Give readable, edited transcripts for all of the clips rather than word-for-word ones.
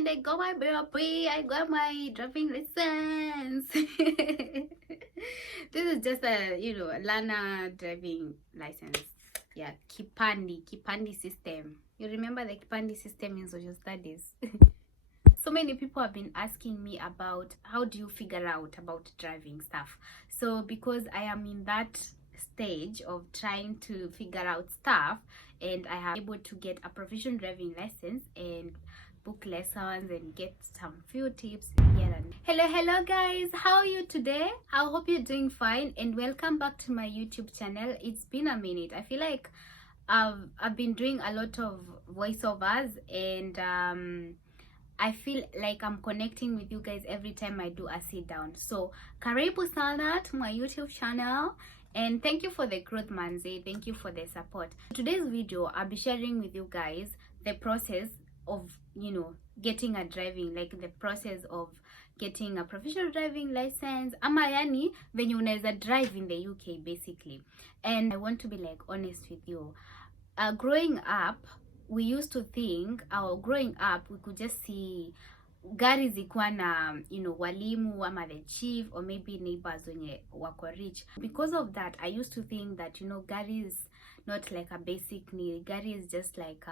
mind. I got my BRP. I got my driving license. This is just a, a learner driving license. Yeah, Kipandi system. You remember the Kipandi system in social studies? So many people have been asking me about how do you figure out about driving stuff. So because I am in that stage of trying to figure out stuff, and I have able to get a professional driving license and book lessons and get some few tips here and hello guys, how are you today? I hope you're doing fine and welcome back to my YouTube channel. It's been a minute. I feel like I've been doing a lot of voiceovers and I feel like I'm connecting with you guys every time I do a sit down. So karibu sana to my YouTube channel and thank you for the growth, manze. Thank you for the support. Today's video I'll be sharing with you guys the process of getting a driving, like the process of getting a professional driving license ama yani venye unaweza drive in the UK basically. And I want to be like honest with you. Growing up we used to think, growing up we could just see gari zikuwa na walimu ama the chief or maybe neighbors wenye wako rich. Because of that I used to think that gari is not like a basic need. Gari is just like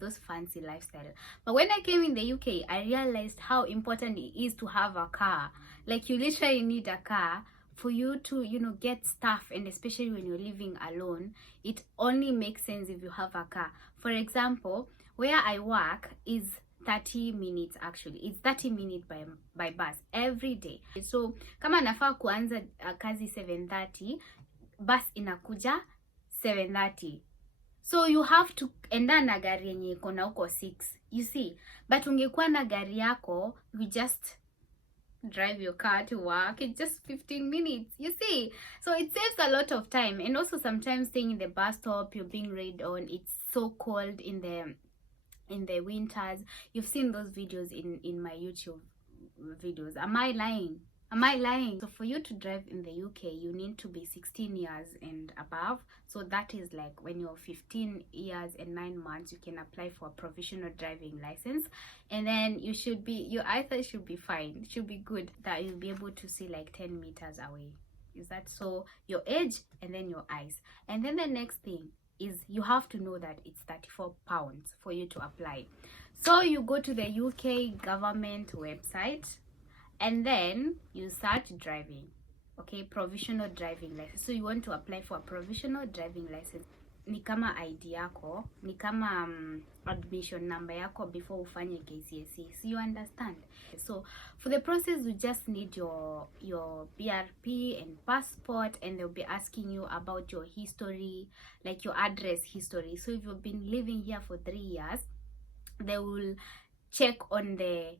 those fancy lifestyle. But when I came in the UK I realized how important it is to have a car. Like you literally need a car for you to get stuff, and especially when you're living alone it only makes sense if you have a car. For example, where I work is 30 minutes, actually it's 30 minutes by bus every day. So kama nafaa kuanza kazi 7:30, bus inakuja 7:30, so you have to enda na gari yenye iko na huko 6, you see. But ungekuwa na gari yako, you just drive your car to work. It's just 15 minutes, you see. So it saves a lot of time. And also sometimes staying in the bus stop, you're being rained on. It's so cold in the winters. You've seen those videos in my YouTube videos. Am I lying? So for you to drive in the UK you need to be 16 years and above. So that is like when you're 15 years and 9 months you can apply for a provisional driving license, and then your eyesight should be fine. It should be good that you'll be able to see like 10 meters away. Is that so? Your age and then your eyes. And then the next thing is you have to know that it's £34 for you to apply. So you go to the UK government website and then you start driving. Okay, provisional driving license. So you want to apply for a provisional driving license. Ni kama ID yako, ni kama admission number yako before ufanye KCSE. So you understand? So for the process you just need your BRP and passport, and they'll be asking you about your history, like your address history. So if you've been living here for 3 years, they will check on the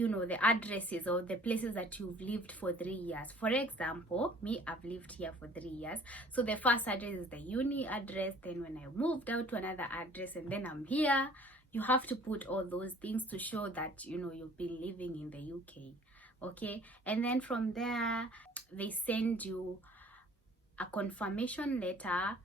the addresses or the places that you've lived for 3 years. For example, me, I've lived here for 3 years. So the first address is the uni address. Then when I moved out to another address and then I'm here, you have to put all those things to show that you've been living in the UK. Okay, and then from there they send you a confirmation letter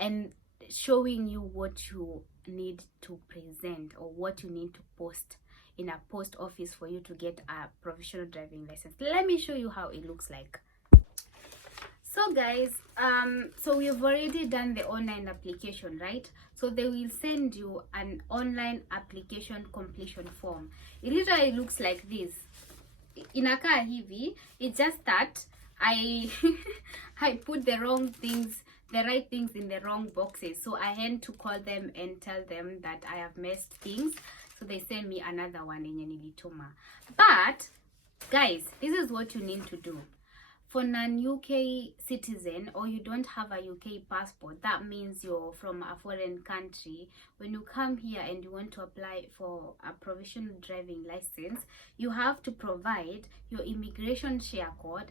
and showing you what you need to present or what you need to post in a post office for you to get a provisional driving license. Let me show you how it looks like. So guys, so we've already done the online application, right? So they will send you an online application completion form. It literally looks like this. Inakaa hivi. It's just that I put the right things in the wrong boxes. So I had to call them and tell them that I have messed things. So they send me another one in nilituma. But guys, this is what you need to do. For non-UK citizen, or you don't have a UK passport, that means you're from a foreign country. When you come here and you want to apply for a provisional driving license, you have to provide your immigration share code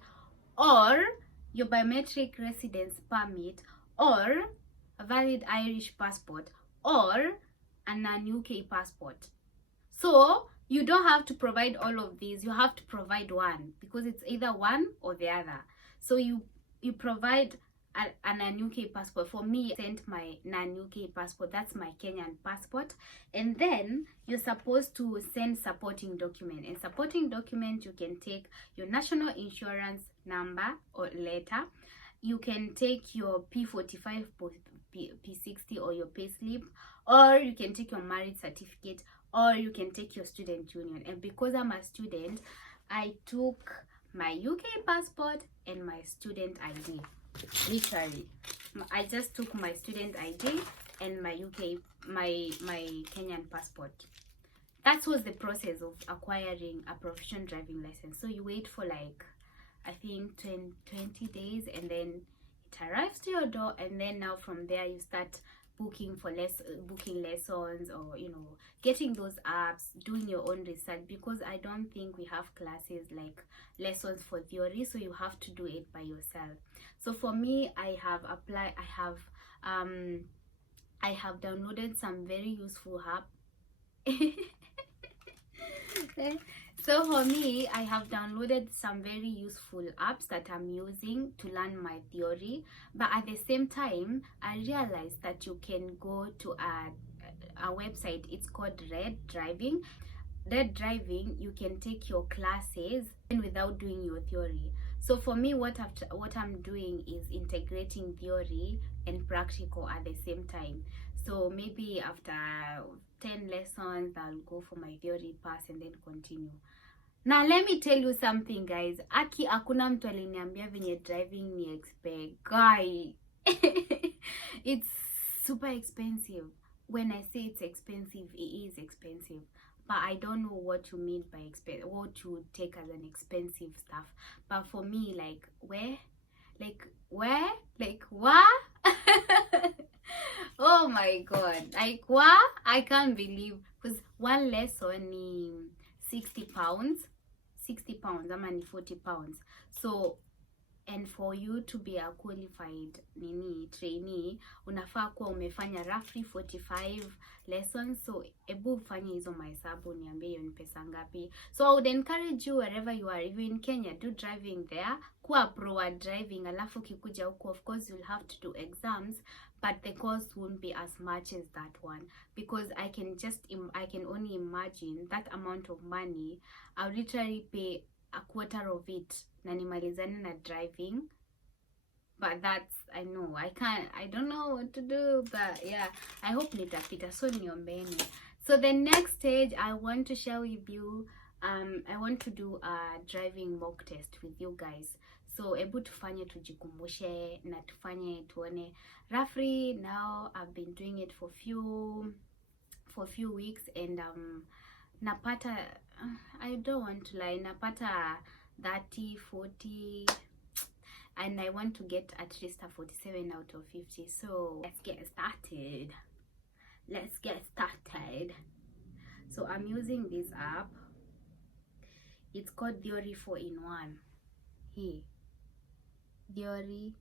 or your biometric residence permit or a valid Irish passport or a non-UK passport. So you don't have to provide all of these. You have to provide one because it's either one or the other. So you provide an UK passport. For me, I sent my non-UK passport. That's my Kenyan passport. And then you're supposed to send supporting document. And supporting document, you can take your national insurance number or letter. You can take your P45, P60, or your payslip, or you can take your marriage certificate, or you can take your student union. And because I'm a student, I took my UK passport and my student ID. Literally, I just took my student ID and my my Kenyan passport. That was the process of acquiring a professional driving license. So you wait for like, I think 20 days, and then it arrives to your door, and then now from there you start booking lessons, or getting those apps, doing your own research, because I don't think we have classes like lessons for theory, so you have to do it by yourself. So for me, I have downloaded some very useful app. So for me, I have downloaded some very useful apps that I'm using to learn my theory. But at the same time, I realized that you can go to a website. It's called Red Driving. Red Driving, you can take your classes without doing your theory. So for me, what I'm doing is integrating theory and practical at the same time. So maybe after 10 lessons, I'll go for my theory pass and then continue. Now let me tell you something, guys. Aki hakuna mtu aliniambia venye driving ni guy. It's super expensive. When I say it's expensive, it is expensive. But I don't know what you mean by what you take as an expensive stuff. But for me, like what? Oh my god, like what? I can't believe, because one lesson is 60 pounds, ama ni 40 pounds. So, and for you to be a qualified trainee, unafaa kuwa umefanya roughly 45 lessons. So ebu ufanye hizo mahesabu, niambie hiyo ni pesa ngapi. So I would encourage you, wherever you are, even in Kenya, do driving there. Kuwa pro at driving, alafu kikuja huko, of course you'll have to do exams, but the cost won't be as much as that one, because I can only imagine that amount of money. I'll literally pay a quarter of it na nimalizane na driving. But that's, I don't know what to do, but yeah, I hope nitapita, so niombeni. So the next stage I want to share with you, I want to do a driving mock test with you guys. So ebu tufanye tujikumbushe na tufanye tuone. Roughly now I've been doing it for few weeks, and napata, I don't want to lie, napata 30, 40, and I want to get at least a 47 out of 50. So let's get started. So I'm using this app. It's called Theory 4-in-1. Here, Theory.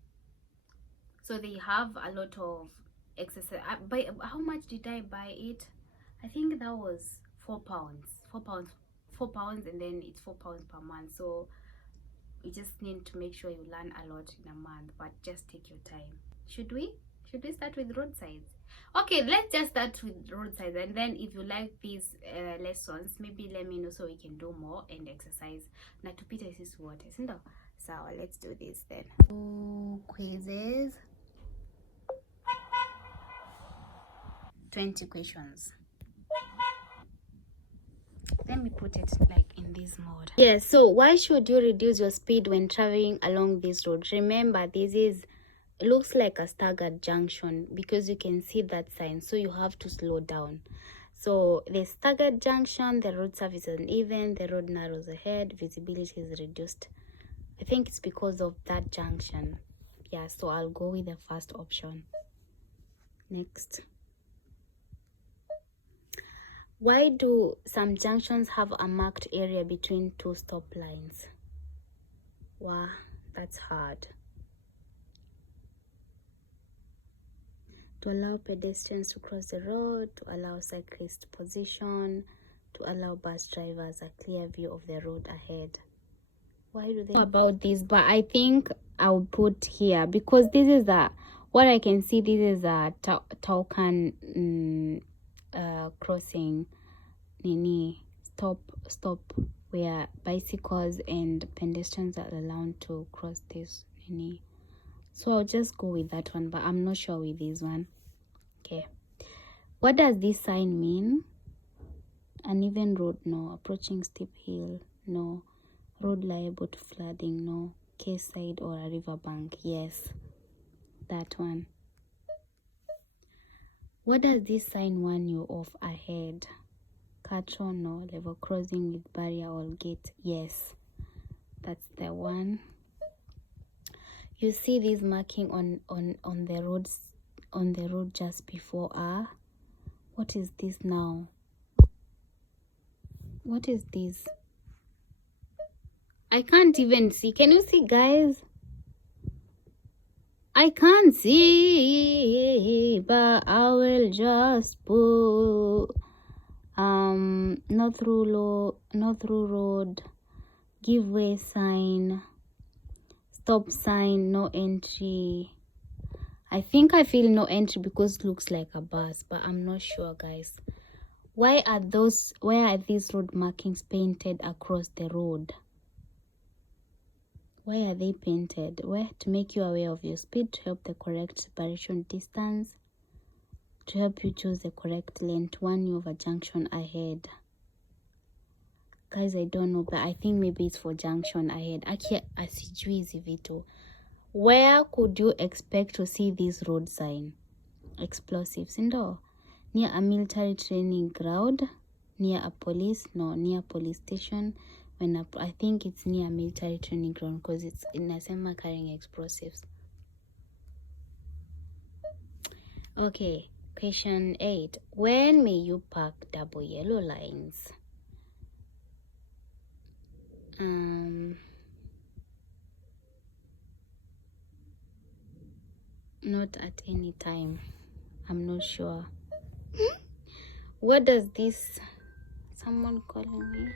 So they have a lot of exercise. How much did I buy it? I think that was 4 pounds. 4 pounds, and then it's 4 pounds per month. So you just need to make sure you learn a lot in a month, but just take your time. Should we start with roadsides? Okay, let's just start with roadsides, and then if you like these lessons, maybe let me know so we can do more and exercise. Na tupita sisi wote, sindo? So let's do this then. Quizzes. 20 questions. Let me put it like in this mode. Yes, so why should you reduce your speed when traveling along this road? Remember, it looks like a staggered junction because you can see that sign, so you have to slow down. So the staggered junction, the road surface is uneven, the road narrows ahead, visibility is reduced. I think it's because of that junction. Yeah, so I'll go with the first option. Next. Why do some junctions have a marked area between two stop lines? Wow, that's hard. To allow pedestrians to cross the road, to allow cyclists position, to allow bus drivers a clear view of the road ahead. Why do they about this? But I think I'll put here because this is what I can see. This is a Taukan crossing. Nini, stop where bicycles and pedestrians are allowed to cross this. Nini. So I'll just go with that one, but I'm not sure with this one. Okay. What does this sign mean? Uneven road, no. Approaching steep hill, no. Road liable to flooding, no. Quayside or a riverbank, yes. That one. What does this sign warn you of ahead? Catro, no. Level crossing with barrier or gate, yes. That's the one. You see this marking on the roads, on the road just before what is this now? What is this? I can't even see. Can you see, guys? I can't see, but I will just put not through road, give way sign, stop sign, no entry. I think I feel no entry because it looks like a bus, but I'm not sure, guys. Why are these road markings painted across the road? Why are they painted? Where? To make you aware of your speed, to help the correct separation distance, to help you choose the correct lane, to warn you of a junction ahead. Guys, I don't know, but I think maybe it's for junction ahead. Actually, asijui hizi vitu. Where could you expect to see this road sign? Explosives, no. Near a military training ground, near a police, no, near a police station. I think it's near a military training ground because it's inasema carrying explosives. Okay, question 8. When may you park double yellow lines? Not at any time. I'm not sure. What does this... Someone calling me?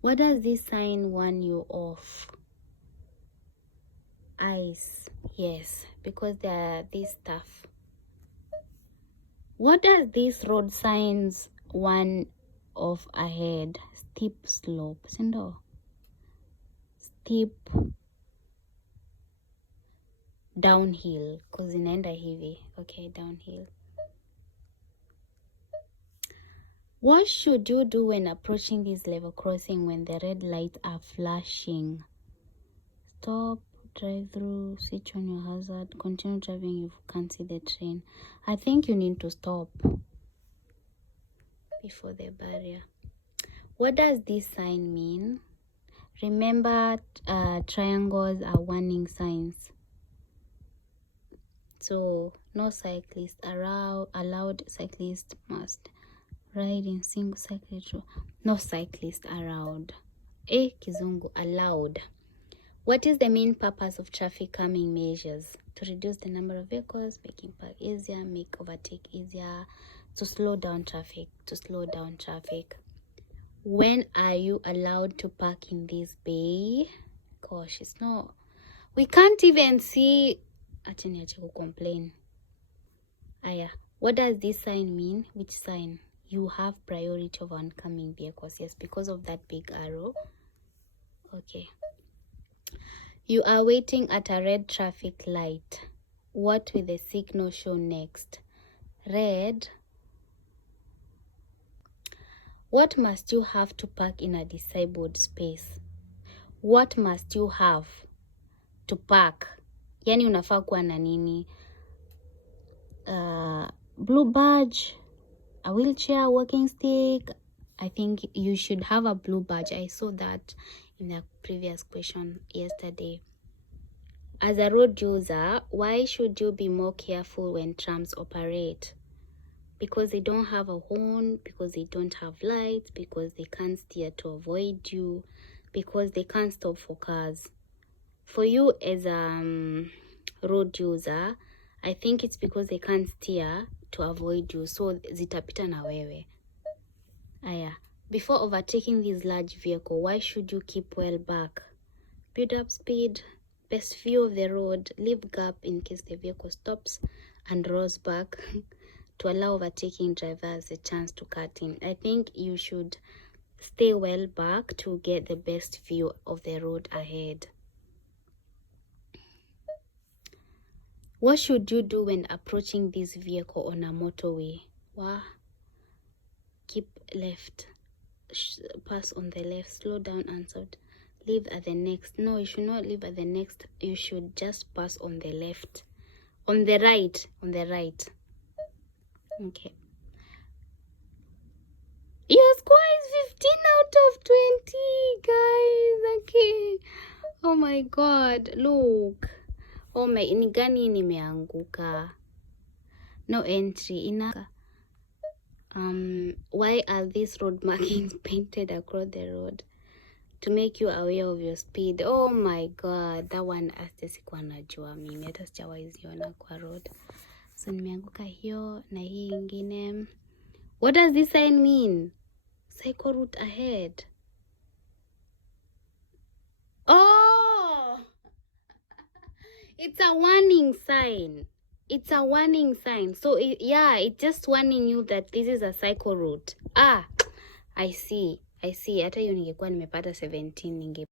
What does this sign warn you of? Ice. Yes, because there are this stuff. What does this road signs warn of ahead? Steep slope. Sindo. Steep downhill. Because inaenda hivi. Okay, downhill. What should you do when approaching this level crossing when the red lights are flashing? Stop, drive through, switch on your hazard, continue driving if you can't see the train. I think you need to stop before the barrier. What does this sign mean? Remember, triangles are warning signs. So, no cyclist allowed. Cyclist must ride in single cyclist. No cyclist allowed. Kizungu, allowed. What is the main purpose of traffic calming measures? To reduce the number of vehicles, making park easier, make overtake easier, to slow down traffic, When are you allowed to park in this bay? Gosh, it's not. We can't even see. Acheni complain. Aya, what does this sign mean? Which sign? You have priority of oncoming vehicles. Yes, because of that big arrow. Okay. You are waiting at a red traffic light. What will the signal show next? Red. What must you have to park in a disabled space? What must you have to park? Yani unafaa kuwa na nini? Blue badge, a wheelchair, walking stick. I think you should have a blue badge. I saw that in the previous question yesterday. As a road user, why should you be more careful when trams operate? Because they don't have a horn, because they don't have lights, because they can't steer to avoid you, because they can't stop for cars. For you as a road user, I think it's because they can't steer to avoid you, so zitapita na wewe. Aya, Before overtaking this large vehicle, why should you keep well back? Build up speed, best view of the road, leave gap in case the vehicle stops and rolls back to allow overtaking drivers a chance to cut in. I think you should stay well back to get the best view of the road ahead. What should you do when approaching this vehicle on a motorway? Keep left, pass on the left, slow down and stop. Leave at the next. No, you should not leave at the next. You should just pass on the left. On the right. Okay. Your score is 15 out of 20, guys. Okay. Oh my God. Look. Oh my, ni gani nimeanguka? No entry. Why are these road markings painted across the road? To make you aware of your speed. Oh my God, that one hata sikuwa najua mimi, hata sijawahi ziona kwa road. So nimeanguka hiyo na hii ingine. What does this sign mean? Cycle route ahead. Oh, it's a warning sign. It's a warning sign. So it's just warning you that this is a cycle route. I see. Hata hiyo ningekuwa nimepata 17 ninge